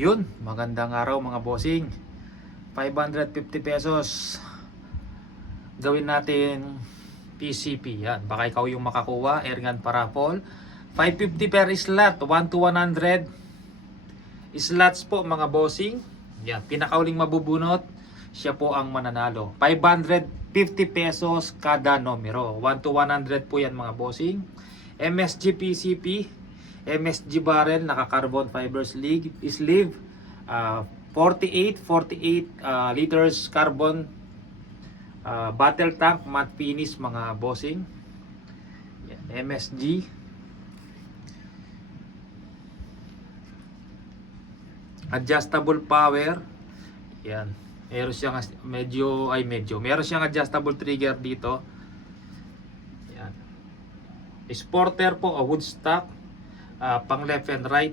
Yun, magandang araw mga bossing. 550 pesos. Gawin natin PCP. Yan, baka ikaw yung makakuha. Ergan Parapol. 550 per slot. 1 to 100 slots po mga bossing. Yan, pinakauling mabubunot. Siya po ang mananalo. 550 pesos kada numero. 1 to 100 po yan mga bossing. MSG PCP. MSG barrel, naka-carbon fiber sleeve, 48 liters carbon battle tank, matte finish mga bossing. Yan, MSG. Adjustable power. Yan. Meron siyang meron siyang adjustable trigger dito. Yan. Sporter po, wood stock. Pang left and right.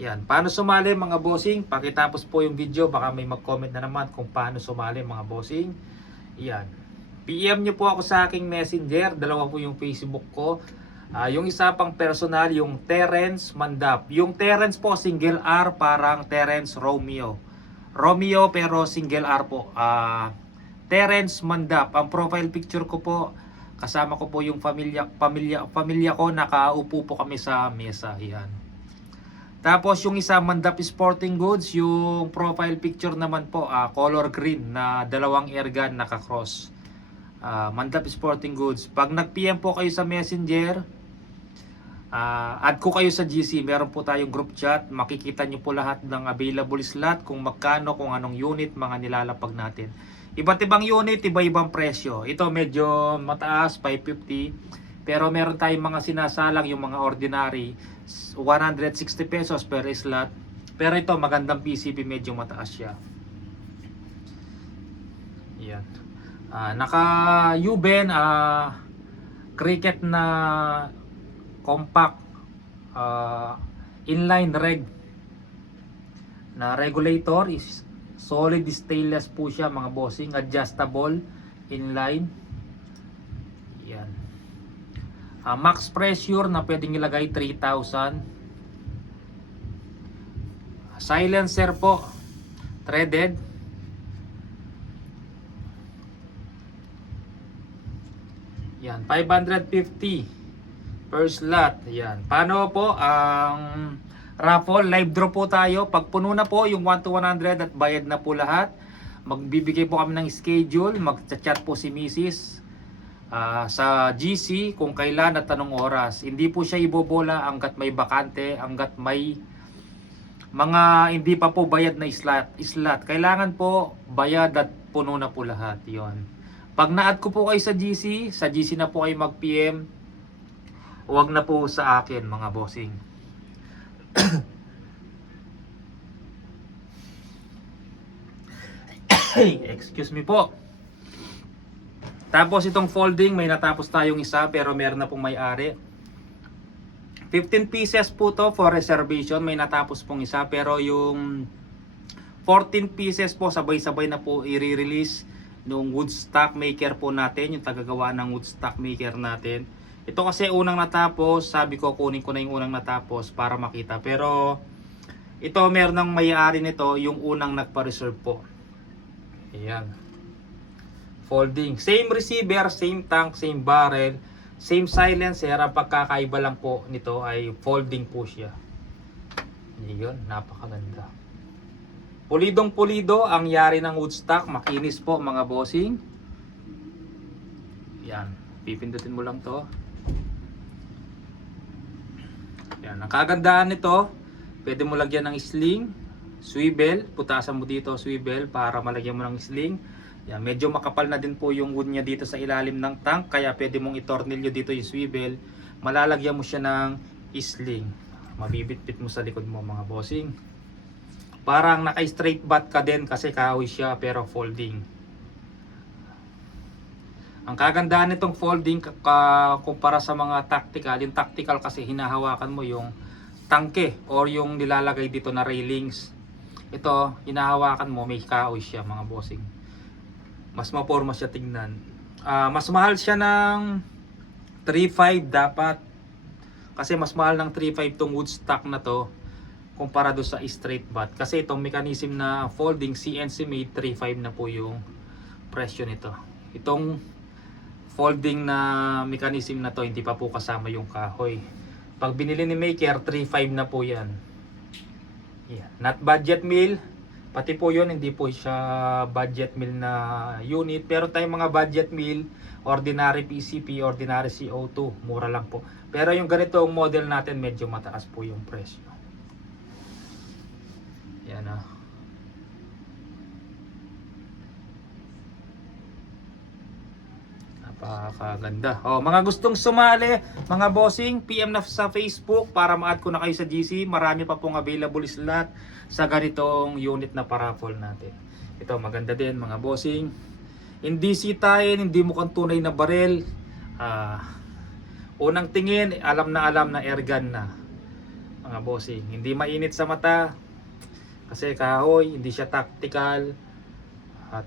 Yan. Paano sumali mga bossing? Pakitapos po yung video, baka may mag-comment na naman kung paano sumali mga bossing. Yan. PM nyo po ako sa aking messenger. Dalawa po yung Facebook ko. Yung isa pang personal, yung Terence Mandap. Yung Terence po, single R, parang Terence Romeo. Romeo pero single R po. Terence Mandap. Ang profile picture ko po, kasama ko po yung pamilya ko, nakaupo po kami sa mesa. Yan. Tapos yung isa, Mandap Sporting Goods, yung profile picture naman po, color green na dalawang airgun naka-cross. Mandap Sporting Goods. Pag nag-PM po kayo sa Messenger, add ko kayo sa GC. Meron po tayong group chat. Makikita nyo po lahat ng available slot, kung magkano, kung anong unit, mga nilalapag natin. Iba't ibang unit, iba-ibang presyo. Ito medyo mataas, 550. Pero meron tayong mga sinasalang, yung mga ordinary, 160 pesos per slot. Pero ito, magandang PCB, medyo mataas siya. Yan. Naka-Uben, cricket na compact, inline reg na regulator is solid stainless po siya mga bossing, adjustable, inline. Yan. Max pressure na pwedeng ilagay 3,000. Silencer po, threaded. Yan, 550 per slot. Yan. Paano po ang raffle? Live draw po tayo. Pag puno na po yung 1 to 100 at bayad na po lahat, magbibigay po kami ng schedule. Mag-chat po si Mrs. Sa GC kung kailan at anong oras. Hindi po siya ibobola hanggat may bakante, hanggat may mga hindi pa po bayad na slot. Kailangan po bayad at puno na po lahat. Yon. Pag na-add ko po kayo sa GC na po kayo mag-PM. Huwag na po sa akin mga bossing. Excuse me po. Tapos itong folding, may natapos tayong isa pero meron na pong may-ari. 15 pieces po to for reservation. May natapos pong isa pero yung 14 pieces po sabay-sabay na po i-release nung wood stock maker po natin, yung tagagawa ng wood stock maker natin. Ito kasi unang natapos, sabi ko kunin ko na yung unang natapos para makita. Pero ito meron ng may-ari nito, yung unang nagpa-reserve po. Ayan. Folding. Same receiver, same tank, same barrel, same silencer. Ang pagkakaiba lang po nito ay folding po siya. Yun, napakaganda. Pulidong pulido ang yari ng wood stock. Makinis po mga bossing. Yan. Pipindutin mo lang to. Yan. Ang kagandaan nito, pwede mo lagyan ng sling, swivel. Putasan mo dito swivel para malagyan mo ng sling. Yan. Medyo makapal na din po yung wood niya dito sa ilalim ng tank. Kaya pwede mong itornilyo dito yung swivel. Malalagyan mo siya ng sling. Mabibitbit mo sa likod mo mga bossing. Parang naka-straight bat ka din kasi kahoy siya pero folding. Ang kagandahan nitong folding kumpara sa mga tactical, yung tactical kasi hinahawakan mo yung tangke or yung nilalagay dito na railings. Ito, hinahawakan mo, may kahoy siya mga bossing. Mas maporma siya tingnan. Mas mahal siya ng 3.5 dapat. Kasi mas mahal ng 3.5 tong wood stock na to. kumpara do sa straight bat. Kasi itong mechanism na folding CNC made 3.5 na po yung presyo nito. Itong folding na mechanism na to, hindi pa po kasama yung kahoy. Pag binili ni maker, 3.5 na po yan. Yeah. Not budget meal. Pati po yun, hindi po siya budget meal na unit. Pero tayong mga budget meal, ordinary PCP, ordinary CO2, mura lang po. Pero yung ganitong model natin, medyo mataas po yung presyo. Yan ah. Napakaganda. Oh, mga gustong sumali, mga bossing, PM na sa Facebook para ma-add ko na kayo sa GC. Marami pa pong available slot sa ganitong unit na paraffol natin. Ito maganda din mga bossing. Hindi sitayin, hindi mukhang tunay na barel. Unang tingin, alam na airgun na. Mga bossing, hindi mainit sa mata. Kasi kahoy, hindi siya tactical.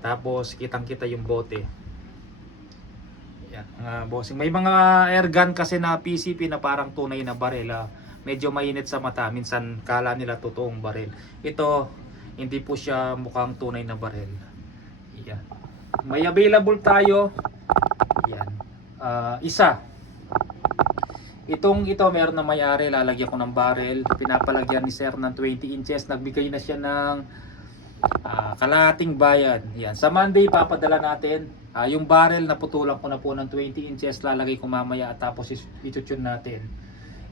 Tapos kitang-kita yung bote. Yan, mga bossing. May mga airgun kasi na PCP na parang tunay na barel. Medyo mainit sa mata. Minsan kala nila totoong barel. Ito, hindi po siya mukhang tunay na barel. Yan. May available tayo. Yan. Isa. Ito meron na may-ari. Lalagyan ko ng barrel. Pinapalagyan ni sir ng 20 inches. Nagbigay na siya ng kalahating bayad. Yan. Sa Monday papadala natin. Yung barrel naputulan ko na po ng 20 inches. Lalagay ko mamaya at tapos itutune natin.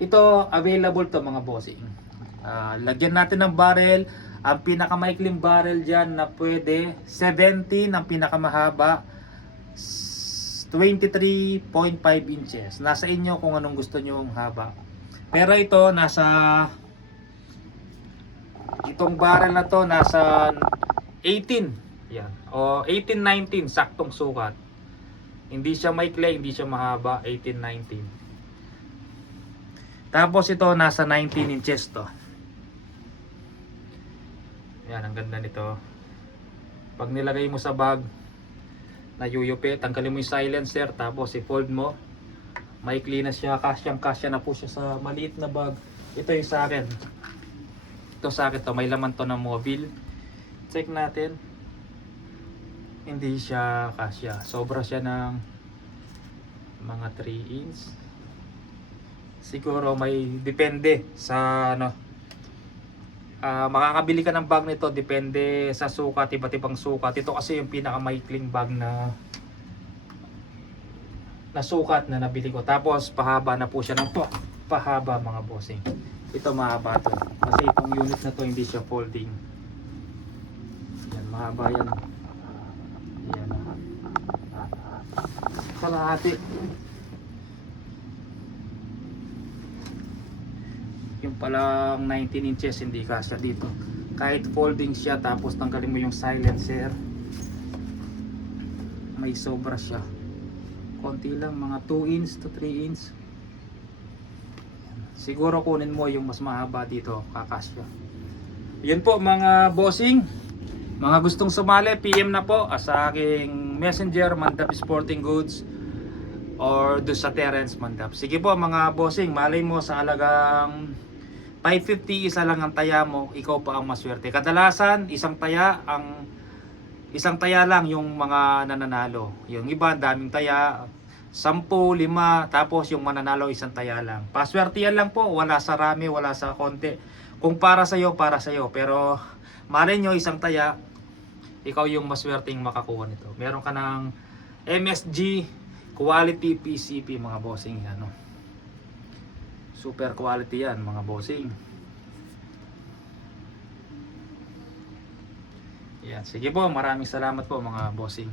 Ito available to mga bossing. Lagyan natin ng barrel. Ang pinakamaikling barrel dyan na pwede 17, ang pinakamahaba 23.5 inches. Nasa inyo kung anong gusto nyo ang haba. Pero ito itong barrel na to nasa 18. Yan. O 18-19 saktong sukat. Hindi siya maikli, hindi siya mahaba. 18-19. Tapos ito nasa 19 inches to. Yan, ang ganda nito. Pag nilagay mo sa bag, nayuyupi, tanggalin mo yung silencer, tapos i-fold mo. Maikli na siya, kasyang-kasya na po siya sa maliit na bag. Ito yung sa akin. Ito sa akin to, may laman to ng mobile. Check natin. Hindi siya kasya. Sobra siya ng mga 3 inch. Siguro may depende sa makakabili ka ng bag nito, depende sa sukat, iba't ibang sukat. Ito kasi yung pinakamaikling bag na sukat na nabili ko. Tapos pahaba na po siya ng pahaba mga bossing. Ito mahaba to. Kasi itong unit na to hindi siya folding. Yan, mahaba yan. Yan. Kalahati. Yung palang 19 inches hindi kasya dito. Kahit folding siya tapos tanggalin mo yung silencer, may sobra siya. Konti lang, mga 2 inch to 3 inch. Siguro kunin mo yung mas mahaba dito, kakasya. Yun po mga bossing. Mga gustong sumali, PM na po sa aking messenger, Mandap Sporting Goods, or do sa Terence Mandap. Sige po mga bossing, malay mo sa halagang 550 isa lang ang taya mo, ikaw pa ang maswerte. Kadalasan isang taya lang yung mga nananalo. Yung iba daming taya, 10, 5, tapos yung mananalo isang taya lang. Paswerte yan lang po, wala sa rami, wala sa konti. Kung para sa iyo, pero malay nyo isang taya, ikaw yung maswerteng makakuha nito. Meron ka ng MSG quality PCP mga bossing yan. Super quality yan mga bossing. Yan. Sige po, maraming salamat po mga bossing.